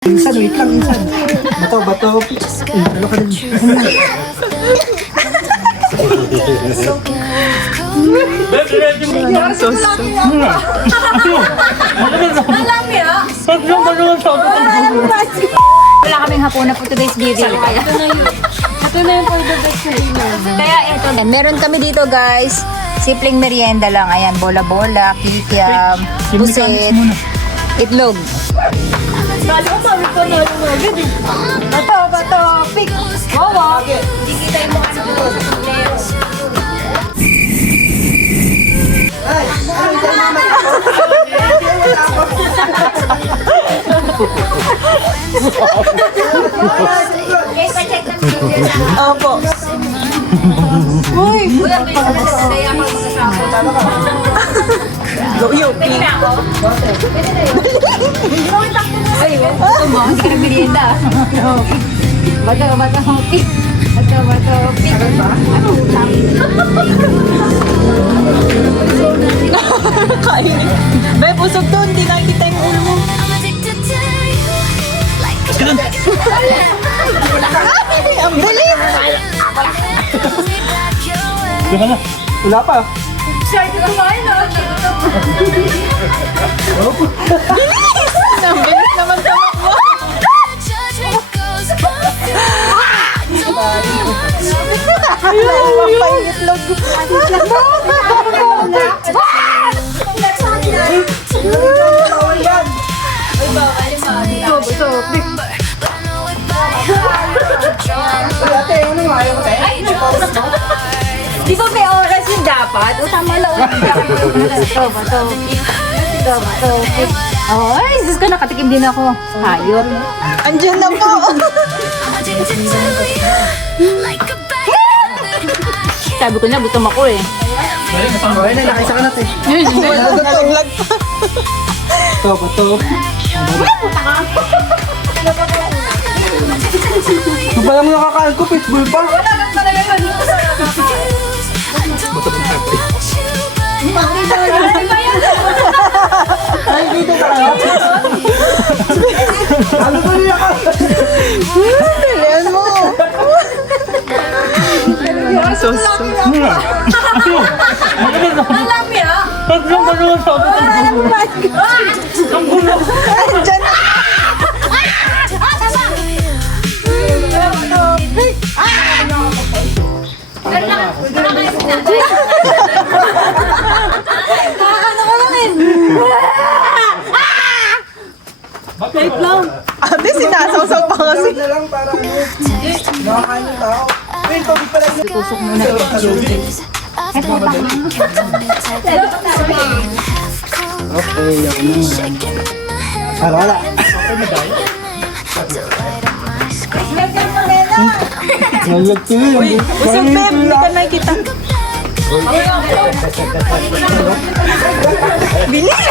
Insan, wait lang, insan. Bato. Ano ka rin? Wala kaming hapunan for today's video. Kaya Ito na yung for the best na dinner. kaya ito. Meron kami dito guys. Simpleng merienda lang. Ayan, bola-bola, kikiam, busit, itlog. Bali ko sabi ko na agad eh. Bato, pick. Wow, hindi kita yung mga Opo. Uy, ang kaya Yupi. ay, ito mo, hindi ka nag-merienda. Bato, pick. Bato, pick. Kain. Be, pusog to. Hindi nakikita yung ulo mo. Ang bilis. Wala pa. Ang bilis naman tamakbo. Ayun, painitlog. Di ba may oras yung dapat? O tama lang. Bato, pick. Ay, sus ka, nakatikim din ako. Hayop. Andiyan na po. Sabi ko na, gutom ako eh. Okay na, nakaisa ka natin. Natutulog pa. Bato. Ito pa lang nakakain ko, pitbull pa. Ay, dito ka lang. Ano ba niya ka? Dalian mo. Sos. Andiyan na. Wait lang. Ate, sinasawsaw pa kasi. Na lang para ano. Nakakain yung tao. Wait, pabig pala yung tusok muna. Okay, ako na. Wala. Nalag ko yun. Usog, Pep. Hindi ka nakikita. Bilis!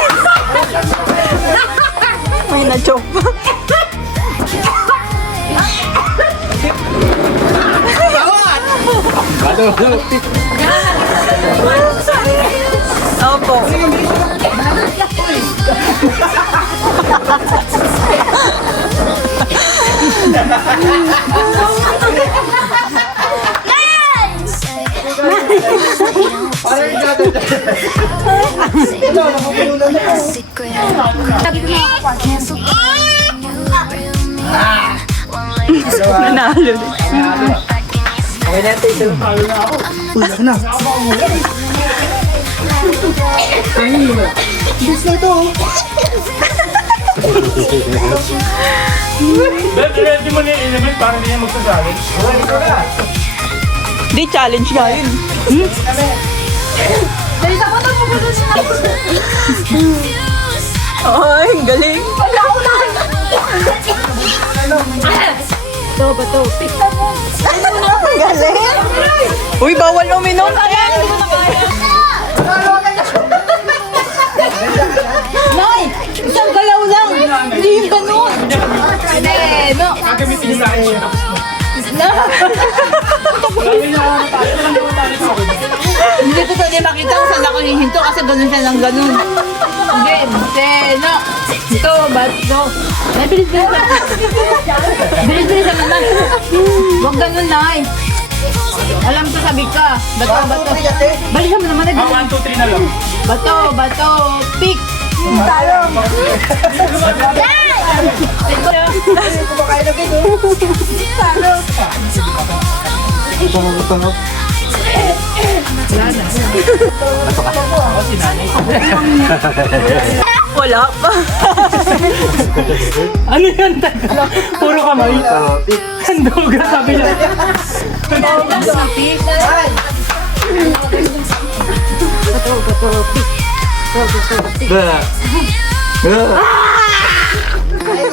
May na-choke pa. Opo. Parang gagawin. Ito, nakapulunan na ako. Nanalo. Okay na, tayo lang talo na ako. Wala na. Bis na ito. Ready mo na yung inabit para hindi niya magsasali. Di challenge nga yun. Ay, ang galing. Bato, pick. Ang galing. Uy, bawal uminom. Nay! Isang galaw lang! Hindi yung ganun! Hindi, no! Gagamitin niyo sa akin siya. Hindi ko pwede makita kung saan ako hihinto kasi ganun siya lang ganun. Hindi, no! Ito, bato. Ay, bilis-bilis. Bilis-bilis naman. Huwag ganun, Nay. Alam ko sabi ka. Bato, bato. Balikan mo naman. Ah, 1, 2, 3 na lang. Bato, bato, pick. Talong. Kumakain na gito. Talong. Tungok. Wala pa. Ano yan? Puro kamay. Sandoga, sabi niya. Bato, bato, pick.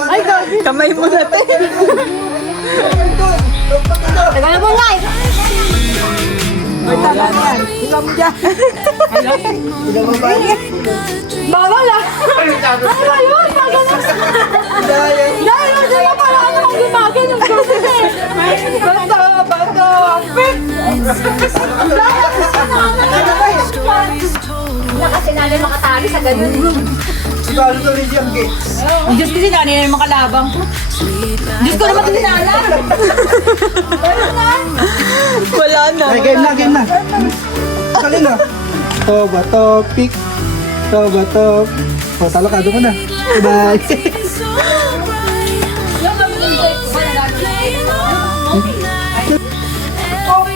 Ay, kamay mo natin. Tagal na po, Nay. Ay, tala yan. Tingnan mo dyan. Bawal ah. Ano ba yun? Dahil sila pala ano kung gumagin yung process eh. Bato, bato, pick. Wala kasi nanay makatali sa ganun. Sigalo to rin yung gate. Diyos kasi nanay na yung makalabang ko. Diyos ko naman tinala. Wala na. Ay, game na. Kali na. Toba, topic. Toba, top. O, talakado mo na. Bye.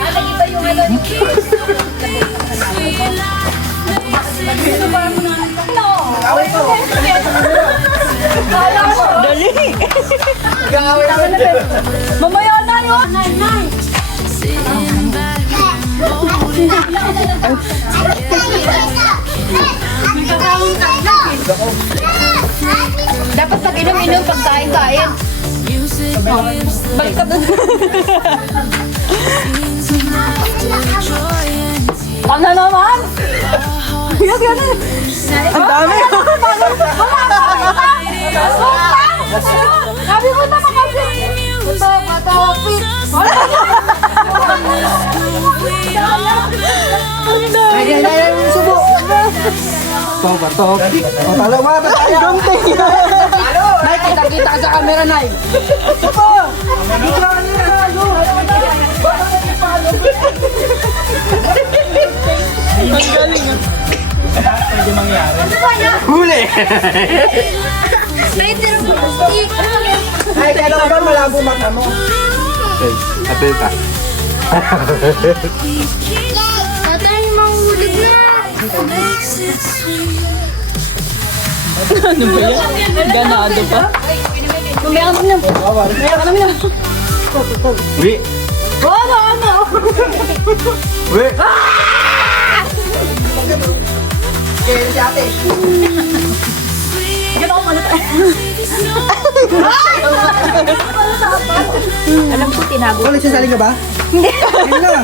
Nakikita yung ano. Away ko. Dali. Gawin ko. Mamaya na yun. Dapat pag inom-inom pagkain-kain. Balik ka doon. Ano naman? Yes, ganun. Ang dami. Sabi mo naman kasi. Ito, matapit. Ay, subo. Toba, topic. O, talo mo na tayo. Nay, kita-kita ka sa camera, Nay. Subo. Dito ka nila. Ang galing ah. Pwede mangyari. Huli. Ay, kaya naman malabo mata mo. Atin ka. Ano ba yan? Ganado pa? Mamaya ka naman. Mamaya ka naman. Wi! Ano? Wi! Kaya si ate. Alam ko, tinago. Wala siya saling ka ba? Hindi. Ayun na.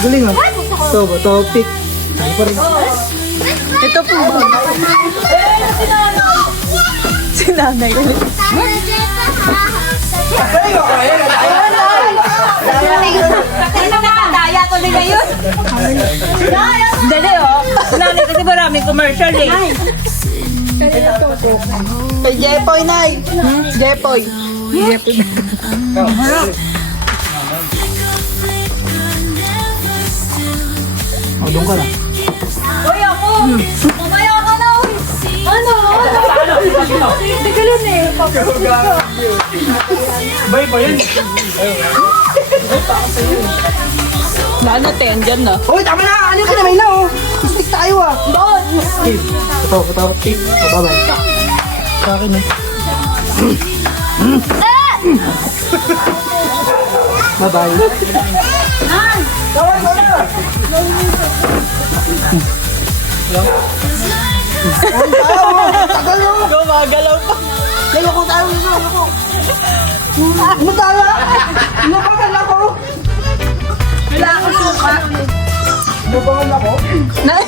Galing ah. Toba, topic. Ay, pa rin. Ito po ba? Si nanay. Kasi nakakadaya tuloy na yun. Dali oh. Si nanay kasi maraming commercial eh. Kay Jepoy, Nay. Jepoy. O, doon ka na. Uy, ako! Mamaya ka na, uy! Ano? Tigalan eh. Bay pa yun. Wala na, 10 dyan na. Uy, tama na! Ano ka naman na oh? Stick tayo ah! Doon! Ito, tip. Bye-bye. Sa akin eh. Bye-bye. Gawin ko na! Ang tao! Tagal mo! Gumagalaw pa. Ayoko tayo nito! Ayoko! Ano tayo? Ano ba ako? Wala akong suka. Ano ba ako? Nay.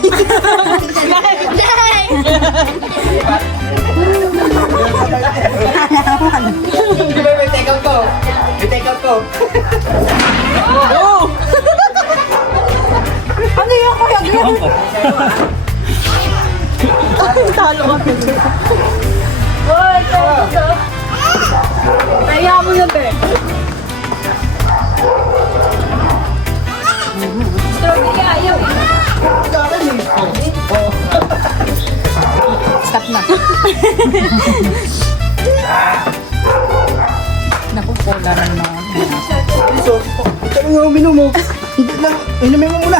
Di ba may take out ko? May take out ko. Oh! Ano yung kuya? Talo ka. Inumin mo muna.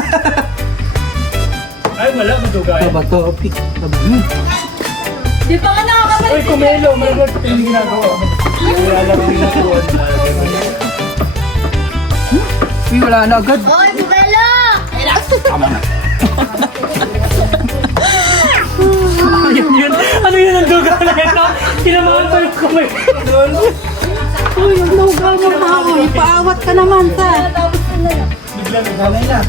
Ay, wala, maduga Ito yan. ba to? Pick. Di pa nga nakakabalik. Uy, kumelo, malabot. Ito yung ginagawa. Wala lang yung ginagawa. Uy, wala na agad. Hoy, Bubelo! Tama na. Yun. Ano yun ang duga na ito? Tinamahan pa yung kamay. Uy, yung lugaw mo pa ako. Ipaawat ka naman sa. Sanay na.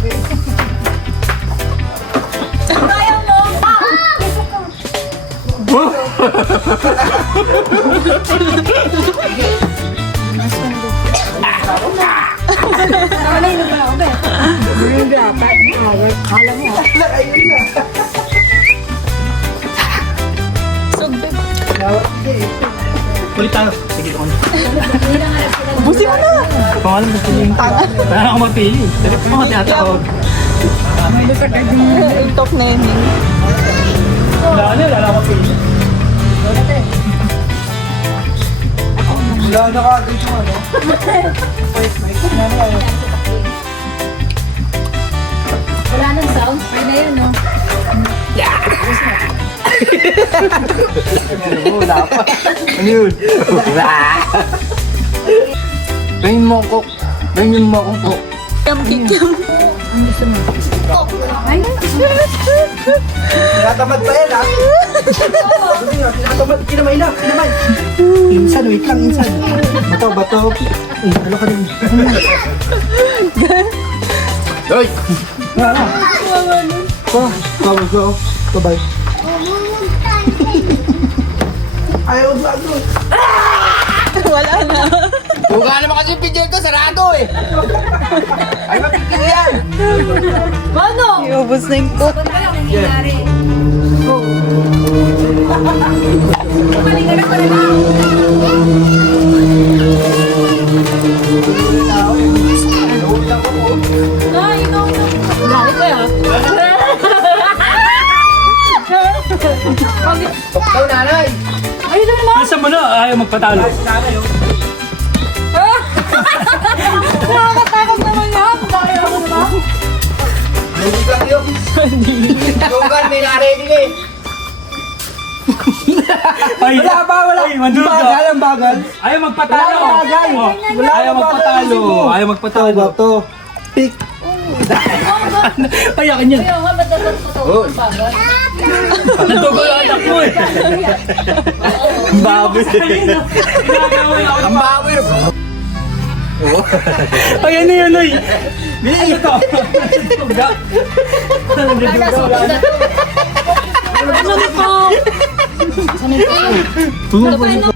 Ayaw mo. Sugbe. Ulit tayo. Sige, doon. Busi mo na. Pangalan mo pili. Kaya ako mapili. Dali po mga tinatawag. Tok na yun. Wala na, wala ako mapili. Wala na agad yung ano. Wala nang sound. Pwede na yun, no? Wala pa. Ano yun? Tingin mo ako. Tingin mo ako. Kiam, kiam. Tinatamad pa yan, ha? Tinatamad. Kinamay lang. Kinamay. Insan, wait lang. Insan. Bato, bato. Ano ka rin? Hoy! Bawal ko. Bye-bye. Ayaw bago. Wala na. Buka naman kasi yung pidyon ko, sarado eh! Ay, mapigil yan! Ano? Iubos na yung cook. Galit ko yun. Ikaw, nanay. Ayun na naman. Bilisan mo na, ayaw magpatalo. Nakakatakot naman yan. Bakit ako naman? Hindi lang yun. Sugar, may narinig eh. Ay, Wala ba? Wala. Ay, manduga. Bagal ang bagal. Ayaw magpatalo. Wala bagay. Oh, Wala Ayaw bagay. magpatalo. Ayaw Ito magpatalo. ba to? Pick. Ay, akin yan. Ayaw nga, ba't dapat ko ito? Bagay. Nanduga yung anak mo eh. Ang baboy! Ginagawa yung Ang baboy! Ay, ano yun, ay? Ano to? Nanduga. Ano na po? Ano pa yun?